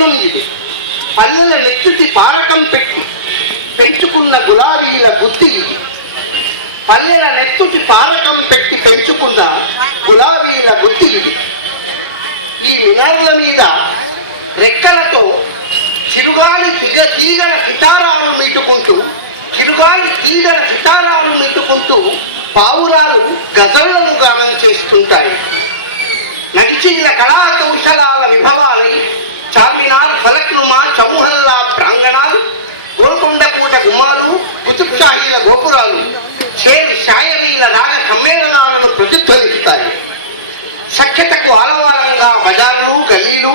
స్వప్నం ఇది. పల్లెల నెత్తుటి పారకం పెట్టి పెంచుకున్న గులాబీల గుత్తి ఇది. పల్లెల నెత్తుటి పారకం పెట్టి పెంచుకున్న గులాబీల గుత్తి ఇది. ఈ మినార్ల మీద రెక్కలతో చిరుగాలి తీగల సితారాలు మీటుకుంటూ పావురాలు గజళ్లను గానం చేస్తుంటాయి. నగిచీల కళా కౌశలాల విభవాలై చార్మినార్, ఫలక్నుమా, చౌహల్లా ప్రాంగణాలు, గోల్కొండపూట గుమ్మాలు, కుతుబ్షాహీల గోపురాలు షేర్ షాయరీల రాగ సమ్మేళనాలను ప్రతిధ్వనిస్తాయి. సఖ్యతకు ఆలవాలంగా బజార్లు, గలీలు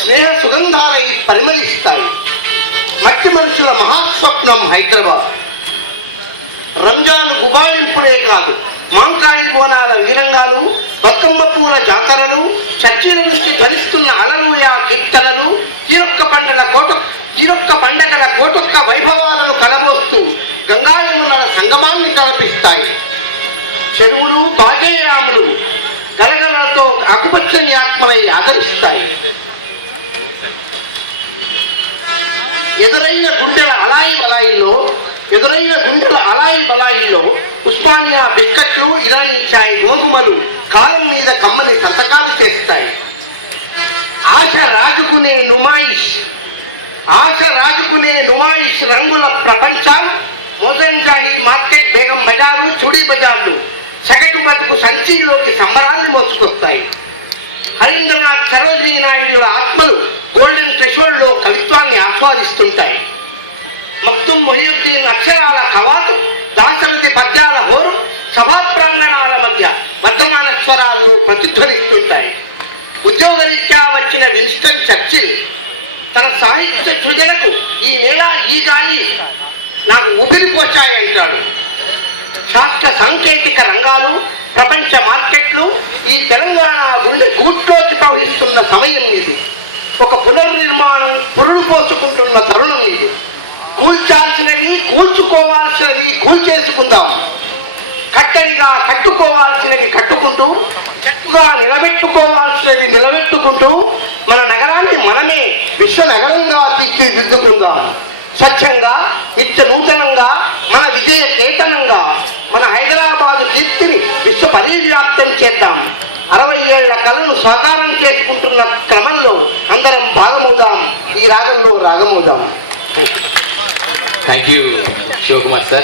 స్నేహ సుగంధాలై పరిమళిస్తాయి. మట్టి మనుషుల మహాస్వప్నం హైదరాబాద్. రంజాను గుబాళింపుడే కాదు, మాంకాళి బోనాల వీరంగాలు, బతుకమ్మ పూల జాతరలు, చర్చిల నుంచి ధరిస్తున్న అలలుయా కీర్తనలు, తీరొక్క పండగల కోటొక్క వైభవాలను కలబోస్తూ గంగాయమునల సంగమాన్ని తలపిస్తాయి. చెరువులు, బాగేయాములు గలగలతో ఆకుపచ్చని ఆత్మలై ఆదరిస్తాయి. ఎదురైన గుండెల అలాయి బలాయిల్లో ఉస్మానియా బిస్కట్లు, ఇరానీ చాయ్ గోధుమలు కాలం మీద కమ్మని సంతకాలు చేస్తాయి. ఆశ రాజుకునే నుమాయిష్ రంగుల ప్రపంచాలు, మోజంజాహి మార్కెట్, బేగం బజారు, చూడీ బజార్లు సగటు బతుకు సంచిలోకి సంబరాన్ని మోసుకొస్తాయి. హరీంద్రనాథ్, సరోజినీ నాయుడుల ఆత్మలు గోల్డెన్ థ్రెషోల్డ్ లో కవిత్వాన్ని ఆస్వాదిస్తుంటాయి. మక్తుమ్ మొహియుద్దీన్ అక్షరాల కవాతు, దాశరథి పద్యాల హోరు సభా ప్రాంగణాల మధ్య వర్ధమాన స్వరాలను ప్రతిధ్వనిస్తుంటాయి. ఉద్యోగరీత్యా వచ్చిన విన్స్టన్ చర్చిల్ తన సాహిత్య సృజనకు ఈ నేల, ఈ గాలి నాకు ఊపిరిపోచాయంటాడు. శాస్త్ర సాంకేతిక రంగాలు, ప్రపంచ మార్కెట్లు ఈ తెలంగాణ గుండె గూట్లోకి ప్రవహిస్తున్న సమయం ఇది. ఒక పునర్నిర్మాణం పురుడు పోసుకుంటున్న తరుణం ఇది. కూల్చాల్సినవి కూల్చుకోవాల్సినవి కూల్చేసుకుందాం. కట్టడిగా కట్టుకోవాల్సినవి కట్టుకుంటూ, చెట్టుగా నిలబెట్టుకోవాల్సినవి నిలబెట్టుకుంటూ మన నగరాన్ని మనమే విశ్వ నగరంగా తీర్చిదిద్దుకుందాం. స్వచ్ఛంగా, నిత్య నూతనంగా, మన విజయ చేతనంగా మన హైదరాబాదు కీర్తిని విశ్వ పరివ్యాప్తం చేద్దాం. 60 ఏళ్ల కళను సాకారం చేసుకుంటున్న క్రమంలో అందరం భాగమవుదాం. ఈ రాగంలో రాగమవుదాం. Thank you Sivakumar sir.